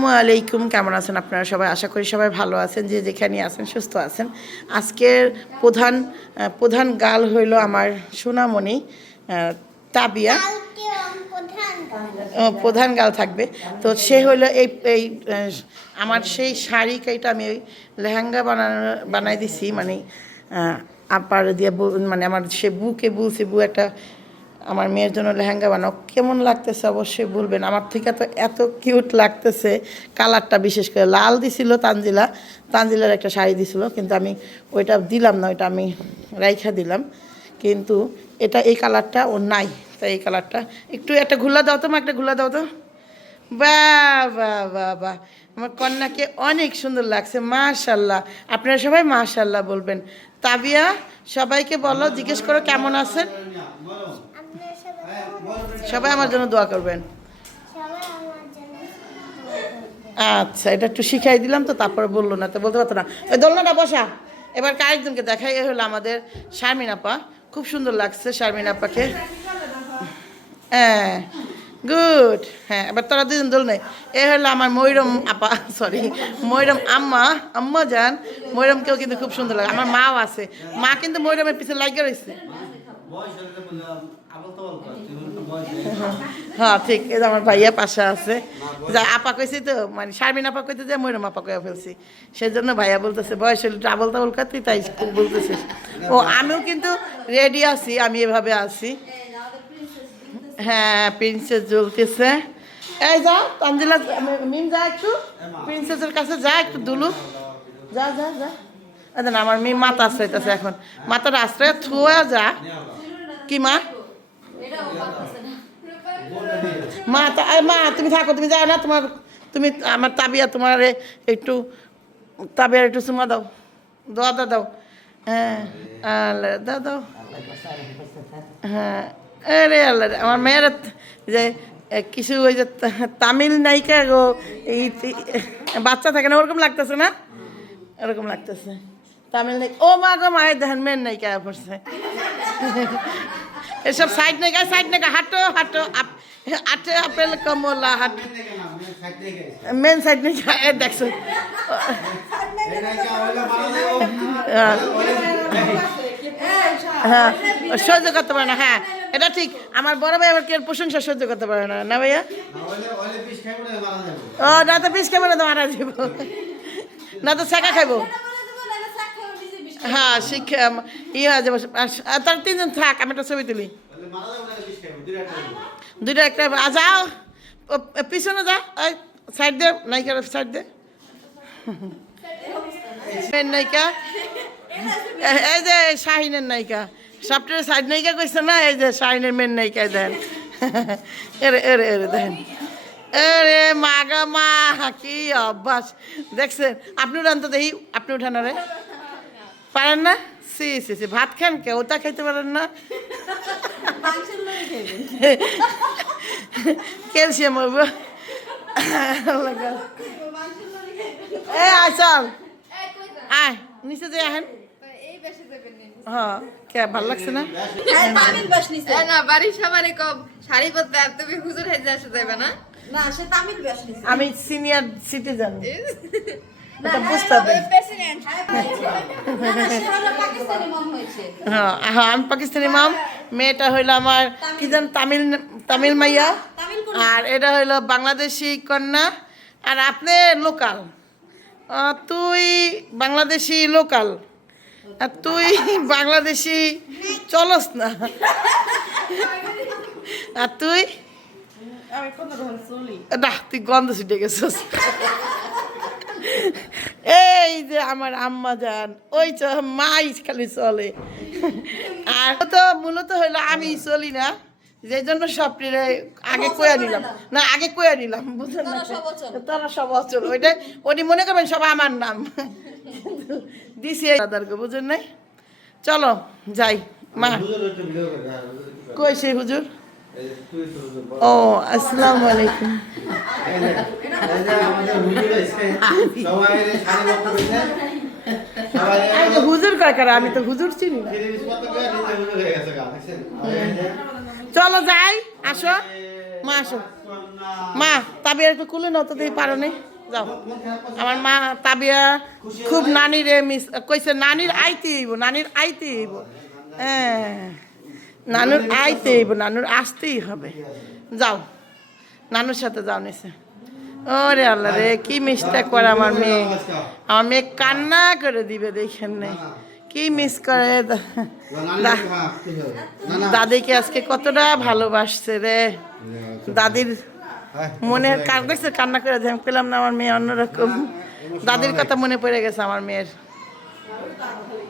আসসালামু আলাইকুম, কেমন আছেন আপনারা সবাই? আশা করি সবাই ভালো আছেন, যে যেখানে আছেন সুস্থ আছেন। আজকের প্রধান গাল হইল আমার সোনামণি তাবিয়া। প্রধান গাল থাকবে তো সে হইলো এই আমার সেই শাড়ি কাইটা আমি ওই লেহেঙ্গা বানাই দিছি, মানে আপার দিয়ে মানে আমার সে বুকে বলছি বউ একটা আমার মেয়ের জন্য লেহেঙ্গা বানাও। কেমন লাগতেছে অবশ্যই বলবেন। আমার থেকে তো এত কিউট লাগতেছে, কালারটা বিশেষ করে লাল দিছিল তানজিলার একটা শাড়ি দিছিল, কিন্তু আমি ওইটা দিলাম না, ওইটা আমি রাইখা দিলাম। কিন্তু এই কালারটা ওর নাই, তাই এই কালারটা একটু একটা ঘুলা দাও তো, একটা ঘুলা দাও তো। বাহ বাহ বাহ বাহ, আমার কন্যাকে অনেক সুন্দর লাগছে, মাশাল্লাহ। আপনারা সবাই মাশাল্লাহ বলবেন। তাবিয়া, সবাইকে বলো, জিজ্ঞেস করো কেমন আছেন। সবাই আমার জন্য দোয়া করবেন। আচ্ছা, এটা একটু শিখাই দিলাম তো, তারপরে বললো না তো, বলতে পারতো না। ওই দোলনাটা বসা। এবার আরেকজনকে দেখাই, এ হলো আমাদের শারমিন আপা। খুব সুন্দর লাগছে শারমিন আপাকে। হ্যাঁ, গুড। হ্যাঁ, এবার তোরা দুজন দোল নেই। এ হলো আমার ময়ূরম আপা, সরি ময়ূরম আম্মা যান। ময়ূরমকেও কিন্তু খুব সুন্দর লাগে। আমার মাও আছে, মা কিন্তু ময়ূরমের পিছনে লাগিয়ে রয়েছে। হ্যাঁ ঠিক, এই আমার ভাইয়া পাশে আছে, যা আপা কইছি তো, মানে শারমিন আপা কইতে যে ময়ূরম আপা কয়ে ফেলছি, সেই জন্য ভাইয়া বলতেছে বয়স হলে আবল তাবল কাতি, তাই বলতেছিস। ও আমিও কিন্তু রেডি আছি, আমি এভাবে আছি। হ্যাঁ, প্রিন্সেস জ্বলতেছে। এই যা তানজিলা, মিম যা একটু প্রিন্সেসের কাছে যা, একটু দুলু যা যা যা। না আমার মেয়ে মাথা আশ্রয়তেছে, এখন মাথাটা আশ্রয় থুয়া যা। কি মা? মা তুমি থাকো, তুমি যাও না, তুমি আমার তাবিয়া, তোমার একটু তাবিয়ার একটু চুমা দাও, দোয়া দাও। হ্যাঁ আল্লাহ দাও। হ্যাঁ, আরে আল্লাহ, আমার মেয়ের যে কিছু ওই যে তামিল নায়িকা গো, এই বাচ্চা থাকে না, ওরকম লাগতেছে না? এরকম লাগতেছে তামিল নায়িকা। ও মা গো, মায়ের দেখেন মেন নায়িকা পড়ছে। এসব সাইড নায়িকা হাঁটো আটে আপেল কমলা হাঁটো, মেন সাইড নায়িকা দেখছো। হ্যাঁ, সহ্য করতে পারে না। হ্যাঁ, এটা ঠিক। আমার বড় ভাই আবার কেউ প্রশংসা সহ্য করতে পারে না, না ভাইয়া? ও না, তো বিষ খাবো না, তো মারা যাব, না তো শেখা খাইবো। হ্যাঁ, শিক্ষা ইয়ে হয়ে যাবো। তার তিনজন থাক, আমি একটা ছবি তুলি। দুইটা একটা যাও, পিছনে যা, ওই সাইড দে, নায়িকার সাইড দে। মেন নায়িকা, এই যে শাহিনের নায়িকা, সবটার সাইড নায়িকা কইছে না, এই যে শাহিনের মেন নায়িকা দেন। এরে দেখেন, এরে মাগা মা, কি অভ্যাস দেখছেন। আপনি উঠান তো দেখি, আপনি উঠান। রে পারেন না? সি ভাত খান কে, ওটা খাইতে পারেন না? ক্যালসিয়াম হইব। আয় চল, আয় নিচে যে আহেন। হ্যাঁ, কে ভাল লাগছে না? না বাড়ির সবারই কম শাড়ি পরতে, আর তুমি হুজুর হেজে আসে যাবে না? আমি সিনিয়র সিটিজেন, এটা বুঝতে হবে। হ্যাঁ হ্যাঁ, আমি পাকিস্তানি মাম। মেয়েটা হইলো আমার কি জান, তামিল মাইয়া, আর এটা হইলো বাংলাদেশি কন্যা। আর আপনি লোকাল, তুই বাংলাদেশি লোকাল, আর তুই বাংলাদেশি চলস না। আর তুই না, তুই গন্ধ ছুটে গেছিস। এই যে আমার আম্মা যান, ওই মাই খালি চলে। আর তো মূলত হইলো আমি চলি না, যে জন্য সবটিরে আগে কয়া নিলাম বুঝলেন না? তারা সব অচল, ওইটি মনে করবেন সব আমার নাম দিছি দাদারকে, বুঝলেন নাই? চলো যাই। মা কই সেই হুজুর? ও আসসালামু আলাইকুম। হুজুর কাকার, আমি তো হুজুর চিনি না। চলো যাই, আসো মা আসো। মা তাবিয়া একটু কুলে নাও তো দেখি পারো নি যাও আমার মা তাবিয়া খুব নানিরে মিস কইছে নানির আইতে হইব নানির আইতে হইব হ্যাঁ নানুর আইতে হইব নানুর আসতেই হবে যাও নানুর সাথে যাও নিছে ওরে আল্লাহ রে কি মিস্টেক করে আমার মেয়ে কান্না করে দিবে দেখেন নেই কি মিস করে দাদিকে আজকে কতটা ভালোবাসছে রে দাদির মনের কাজ দেখছে কান্না করে আমি পেলাম না আমার মেয়ে অন্যরকম দাদির কথা মনে পড়ে গেছে আমার মেয়ের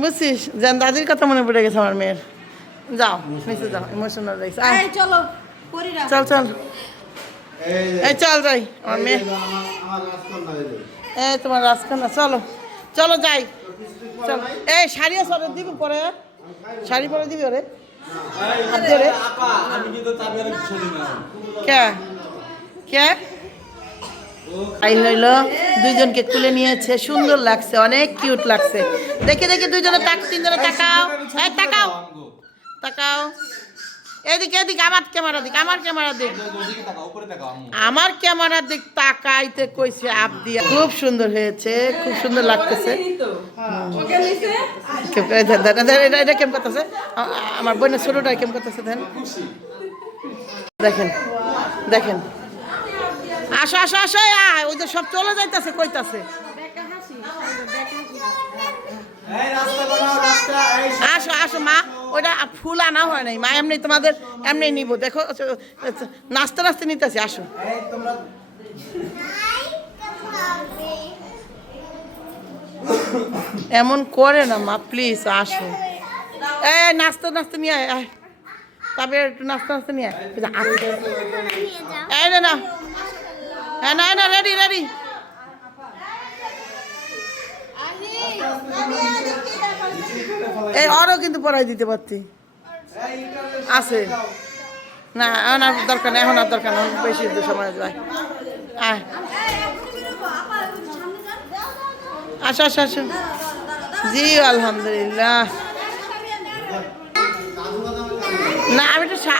বুঝছিস যেন দাদির কথা মনে পড়ে গেছে আমার মেয়ের যাও নিচে যাও ইমোশনাল দেখছে চলো চল চল এই চল যাই আমার মেয়ে এই তোমার রাজকন্যা চলো চলো যাই চল এই শাড়ি আছে ওরে দিবি পরে শাড়ি পরে দিবি ওরে রে কে কে আই হইল দুইজনকে তুলে নিয়েছে সুন্দর লাগছে অনেক কিউট লাগছে দেখে দেখে দুইজনে তিনজনে তাকাও এই তাকাও তাকাও এদিকে এদিকে আমার ক্যামেরা দিক আমার ক্যামেরা দিক আমার ক্যামেরা দিক তাকাইতে কইছে আপ দিয়া খুব সুন্দর হয়েছে খুব সুন্দর লাগতেছে এটা কেমন করতেছে আমার বোনের ছোটটা কেমন করতেছে দেখেন দেখেন আসো আসো আসো ওই যে সব চলে যাইতেছে কইতাছে আসো আসো মা ওইটা ফুল আনা হয় নাই মা এমনি তোমাদের এমনি নিব দেখো নাচতে নাচতে নিতেছি আসো এমন করে না মা প্লিজ আসো এই নাচতে নাচতে নিয়ে আয় তবে একটু নাচতে নাচতে নিয়ে আয় না না হ্যাঁ না না রেডি রেডি এই আরও কিন্তু পড়াই দিতে পারতি আছে না এখন আর দরকার নেই এখন আর দরকার নেই বেশি সময় যায় আয় আসো আসো আসো জি আলহামদুলিল্লাহ না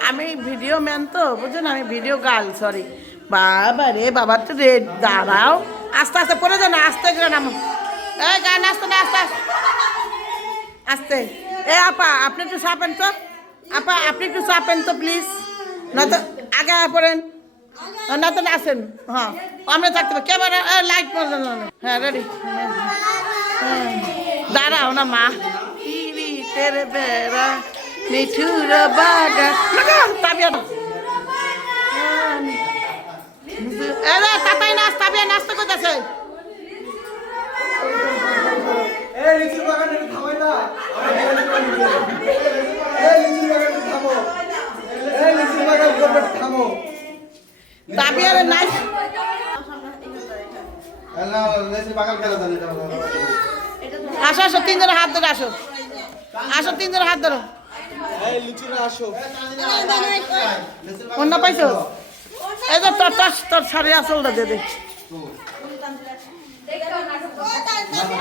আমি ভিডিও ম্যান তো বুঝছেন আমি ভিডিও গার্ল সরি বাবা রে বাবা তো রে দাঁড়াও আস্তে আস্তে পড়ে যাও না আস্তে করে নামো এই গান আস্তে না আস্তে আস্তে এ আপা আপনি একটু চাপেন তো আপা আপনি একটু চাপেন তো প্লিজ না তো আগে পড়েন না তো আসেন হ্যাঁ আমরা থাকতে পারি ক্যামেরা লাইট হ্যাঁ রেডি দাঁড়াও না মা তেরে বেড়া মিঠুর বাগা তাবিয়া তাতাই নাচ তাবিয়া নাচতে করতেছে তাবিয়ার নাচ আসো আসো তিনজনের হাত ধরে আসো আসো তিনজনের হাত ধরো অন্য পাইছো এই যে তোর তোর শাড়ি আসলটা দে দে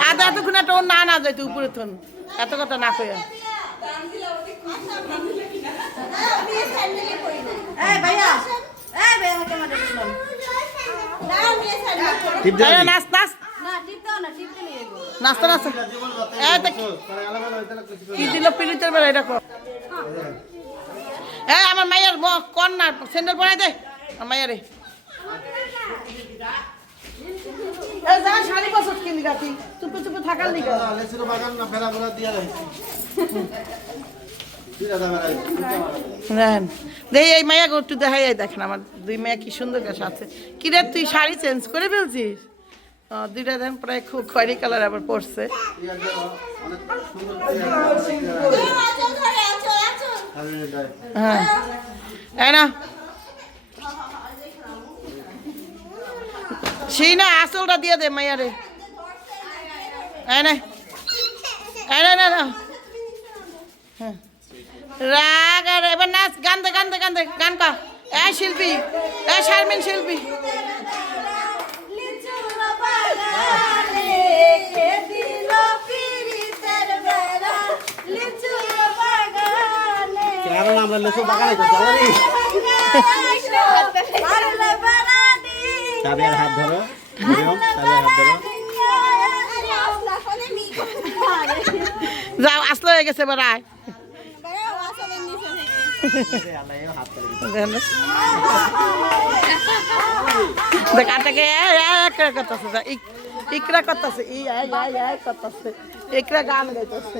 আদা এতক্ষণ একটা ওর না না যাইতো উপরে থন এত কথা না কইয়া নাচ নাচ নাচতে নাচতে কি দিল পিলিতের বেলা এটা এই আমার মায়ের কন্যা স্যান্ডেল পরাই দে আমার মায়েরে শাড়ি বছর কিনি গাছি চুপে চুপে থাকার লিগা দেখি এই মায়া একটু দেখাই দেখেন আমার দুই মেয়ে কি সুন্দর গাছ আছে কি রে তুই শাড়ি চেঞ্জ করে ফেলছিস দুইটা দেখেন প্রায় খুব খয়েরি কালার আবার পড়ছে হ্যাঁ না সেই না আসলটা দিয়ে দে মাইয়া রে রাগ আর এবার নাচ গান দে গান দে গান দে গান কা এ শিল্পী এ শারমিন শিল্পী আমরা লেচু বাগানে যাও আসলে হয়ে গেছে বেড়ায় দেখ আটাকে করতেছে ইকরা করতেছে করতেছে ইকরা গান গাইতেছে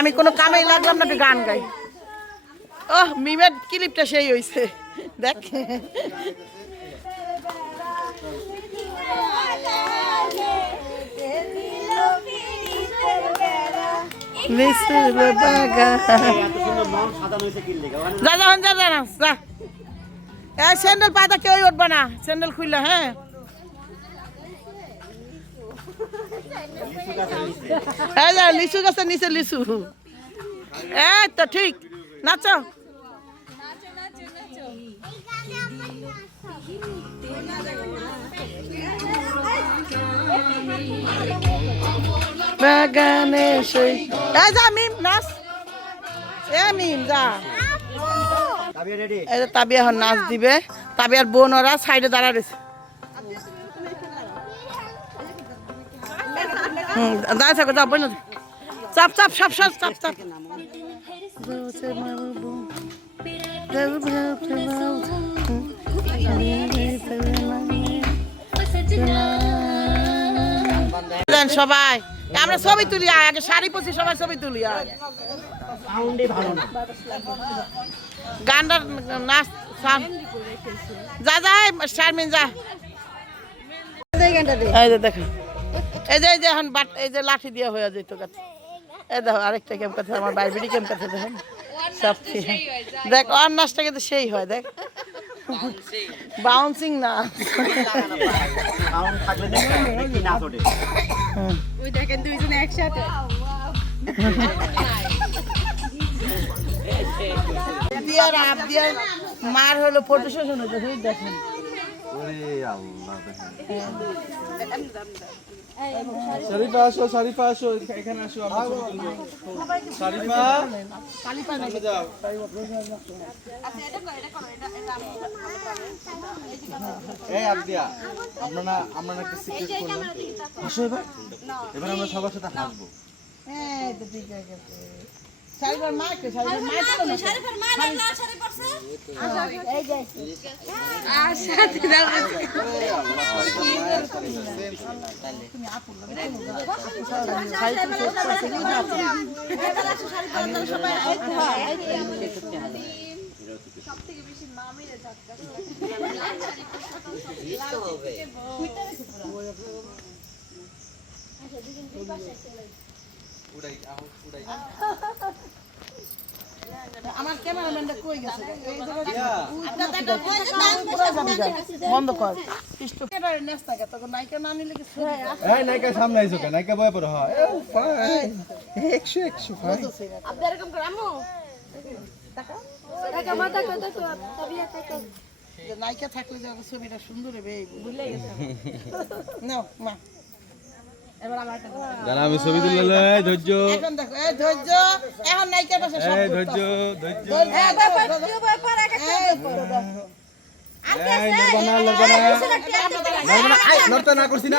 আমি কোনো কামেই লাগলাম না গান গাই ও মিমের ক্লিপটা সেই হইছে দেখ স্যান্ডেল পাতা কেউ উঠবা না স্যান্ডেল খুললে হ্যাঁ লিচু গাছের নিচে লিচু এই তো ঠিক নাচো বাগানে সেই যা মিম নাচ মিম যা এই যে তাবিয়া এখন নাচ দিবে তাবিয়ার বোন ওরা সাইডে দাঁড়া রয়েছে দাঁড়া থাকো যাও বোন চাপ চাপ সব সব চাপ চাপ সবাই আমরা ছবি তুলি আগে শাড়ি পরছি সবাই ছবি তুলি গানটা নাচ যা যা শারমিন যা এই যে দেখো এই যে এখন এই যে লাঠি দিয়া হয়ে যেত কাছে এই দেখো আরেকটা কেম কাছে আমার বাইবেরি কেম কাছে দেখেন সব দেখ আর নাচটা কিন্তু সেই হয় দেখ বাউন্সিং না মার হলো ফটো সেশন হচ্ছে দেখেন শরীফা আসো শরীফা আসো এখানে আসো আমরা ছবি তুলবো শরীফা সামনে যাও এই আবদিয়া আমরা একটা সিক্রেট করলাম আসো এবার আমরা সবার সাথে হাসবো এই তো ঠিক আছে শরীফার মা কে শরীফার মা না শরীফ পড়ছে এই যে আশা দিদা তুমি আপু সবাই সবথেকে বেশি মামিরে ঝটকা হবে আচ্ছা দুজন দুই পাশে চলে উড়াই আমার ক্যামেরাম্যানটা কই গেছে বন্ধ কর নেস্তা কে তখন নায়িকা না নিলে কি এই নায়িকা সামনে আইছো কেন নায়িকা বয় পড়ো হয় 100 ভাই আপনি এরকম করে আম্মু টাকা মাথা কত তো তাবিয়া টাকা নায়িকা থাকলে যে ছবিটা সুন্দর হবে ভুলে গেছে নাও মা এবার আমার একটা জানা আমি ছবি তুললে ধৈর্য এখন দেখো এই ধৈর্য এখন নায়িকার পাশে সব এই ধৈর্য ব্যাপার একটা এই নড়তে না করছি না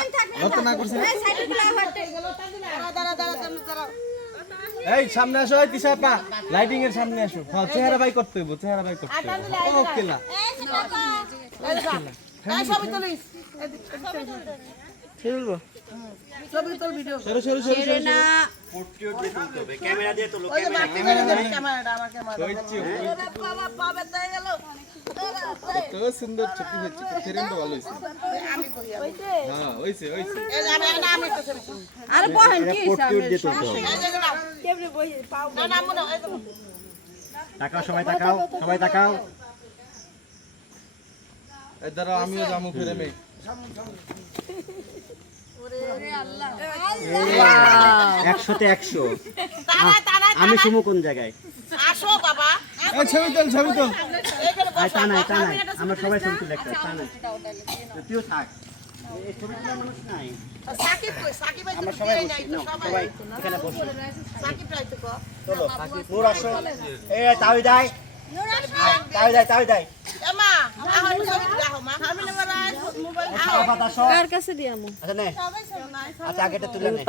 এই সামনে আসো এই তিশা পা লাইটিং এর সামনে আসো হ্যাঁ চেহারা বাই করতে হইব ওকে না এই ছবি তুলিস তুলবো ছবি তুল ভিডিও সরো না পোর্ট্রেট দিয়ে তুলতে হবে ক্যামেরা দিয়ে তোলো ওই যে বাকি করে দেবে ক্যামেরাটা আমার ক্যামেরা বাবা পাবে তাই গেল তো সুন্দর ছবি হচ্ছে ফ্রেমটা ভালো হইছে আমি কই হ্যাঁ হইছে এই যে আমি তো ছবি আরে বহেন কি পোর্ট্রেট দিয়ে তুলতে হবে কেমনে বই পাও না মনে এই তাকাও সবাই তাকাও এই দাঁড়াও আমিও যাবো ফ্রেমে ওরে আল্লাহ 100তে 100 আমি শুমু কোন জায়গায় আসো বাবা এই ছবি তোল তা নাই আমরা সবাই ছবি তুলে একটা তা নাই তুইও থাক এই ছবি তোলার মানুষ নাই সাকিব কই সাকিব ভাই আমরা তো সবাই নাই বসি তো না সবাই সবাই এখানে বসি সাকিব রাইতো কো চলো নূর আসো এই তাওই দাই তাই যাই এমা আহন ছবি রাখো মা আমি না বলা মোবাইল কার কাছে দিয়ামু আচ্ছা নে আচ্ছা আগেটা তুলে নে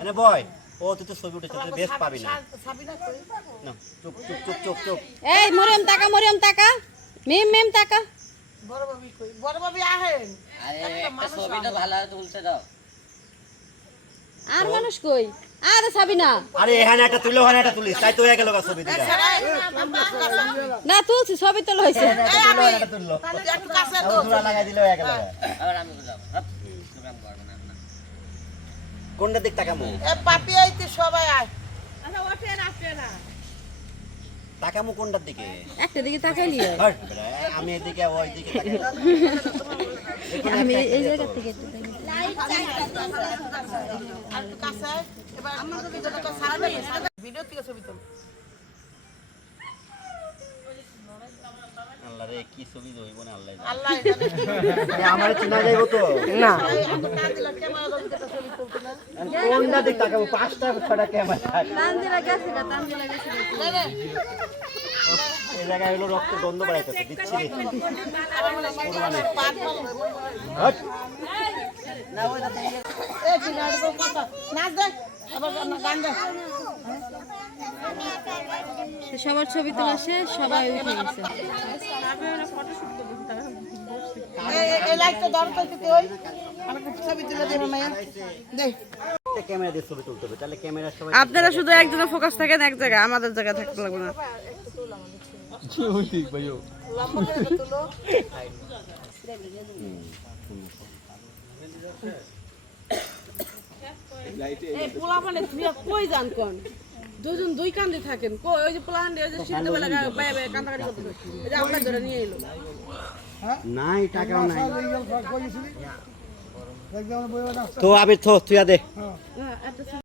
এনে বয় ও তুই তো ছবি উঠেছিস তুই বেশ পাবি না সাবিনা কই না চুপ এই মরিয়ম টাকা মেম টাকা বড় ভাবি কই বড় ভাবি আহেন আর মানুষ কই আরে সাবিনা আরে এখানে একটা তুলে ওখানে একটা তুলিস তাই তো হয়ে গেল ছবি দিটা না তুলছি ছবি তোলা হইছে একটা তুললো একটু কাছে ও ধুরা লাগাই দিলে হয়ে গেল কোনটা দিক তাকামু এ পাপি আইতে সবাই আয় তাকামু কোনটার দিকে একটা দিকে তাকাইলি হট বেটা, আমি এদিকে ওই দিকে তাকাই আমি এই জায়গা থেকে একটু তাকাই। আর একটু কাছে আয়। এবার আমার ভিডিওটা তো সারাবে ভিডিও থেকে ছবি তোল আল্লাহ রে কি ছবি হইব না আল্লাহ আল্লাহ জানে আমার চিনা যাইব তো না আমি না দিলে ক্যামেরা ধরে একটা ছবি তুলতে না কোনটা দিক তাকাবো পাঁচটা ছটা ক্যামেরা তানজিলা গেছে এই জায়গায় হলো রক্ত গন্ধ বাড়াইতেছে দিচ্ছি রে পাট মারবে হট এ চিনাড় কো কথা নাচ দে আবার গান দে সবার ছবি তোলা শেষ সবাই উঠে গেছে এই লাইটটা দরকার কি তুই আর একটু ছবি তুলে দে মায়া দে ক্যামেরা দিয়ে ছবি তুলতে হবে তাহলে ক্যামেরার সবাই আপনারা শুধু একজনের ফোকাস থাকেন এক জায়গায় আমাদের জায়গায় থাকতে লাগবে না তুলো এই পোলা মানে তুই কই যান কোন দুজন দুই কান্দে থাকেন কই ওই যে পোলা হান্ডে ওই যে সিটে বেলা বাই বাই কান্দাকাটি করতে এই যে আমরা ধরে নিয়ে এলো নাই টাকাও নাই তো আবির থো তুই দে